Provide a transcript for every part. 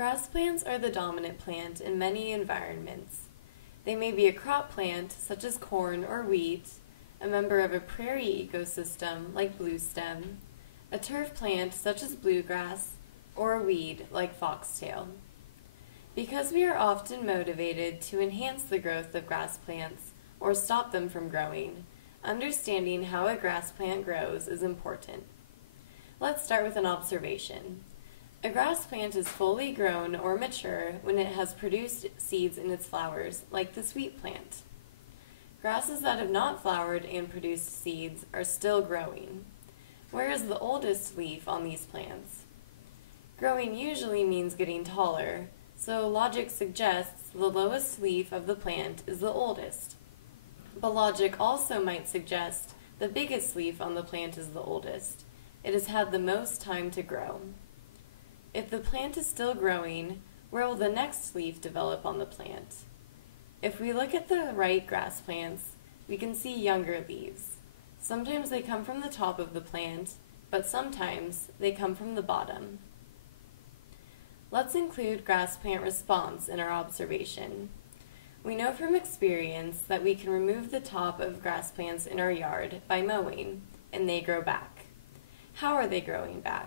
Grass plants are the dominant plant in many environments. They may be a crop plant, such as corn or wheat, a member of a prairie ecosystem, like bluestem, a turf plant, such as bluegrass, or a weed, like foxtail. Because we are often motivated to enhance the growth of grass plants or stop them from growing, understanding how a grass plant grows is important. Let's start with an observation. A grass plant is fully grown or mature when it has produced seeds in its flowers, like the sweet plant. Grasses that have not flowered and produced seeds are still growing. Where is the oldest leaf on these plants? Growing usually means getting taller, so logic suggests the lowest leaf of the plant is the oldest. But logic also might suggest the biggest leaf on the plant is the oldest. It has had the most time to grow. If the plant is still growing, where will the next leaf develop on the plant? If we look at the right grass plants, we can see younger leaves. Sometimes they come from the top of the plant, but sometimes they come from the bottom. Let's include grass plant response in our observation. We know from experience that we can remove the top of grass plants in our yard by mowing, and they grow back. How are they growing back?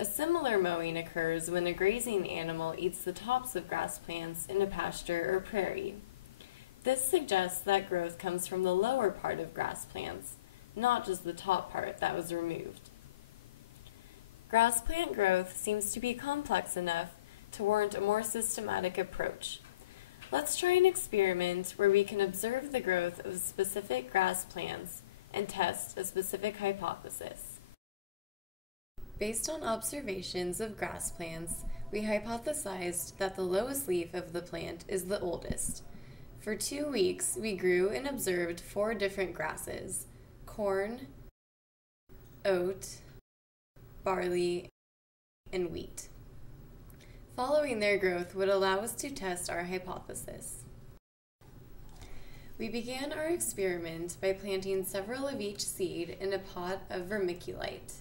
A similar mowing occurs when a grazing animal eats the tops of grass plants in a pasture or prairie. This suggests that growth comes from the lower part of grass plants, not just the top part that was removed. Grass plant growth seems to be complex enough to warrant a more systematic approach. Let's try an experiment where we can observe the growth of specific grass plants and test a specific hypothesis. Based on observations of grass plants, we hypothesized that the lowest leaf of the plant is the oldest. For 2 weeks, we grew and observed 4 different grasses: corn, oat, barley, and wheat. Following their growth would allow us to test our hypothesis. We began our experiment by planting several of each seed in a pot of vermiculite.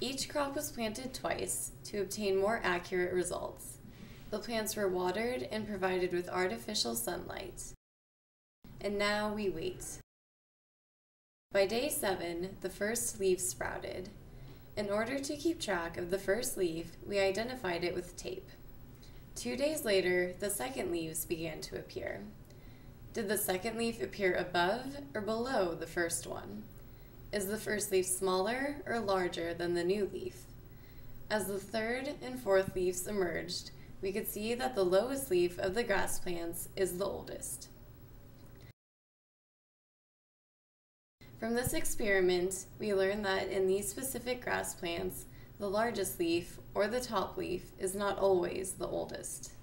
Each crop was planted twice to obtain more accurate results. The plants were watered and provided with artificial sunlight. And now we wait. By day 7, the first leaf sprouted. In order to keep track of the first leaf, we identified it with tape. 2 days later, the second leaves began to appear. Did the second leaf appear above or below the first one? Is the first leaf smaller or larger than the new leaf? As the third and fourth leaves emerged, we could see that the lowest leaf of the grass plants is the oldest. From this experiment, we learned that in these specific grass plants, the largest leaf, or the top leaf, is not always the oldest.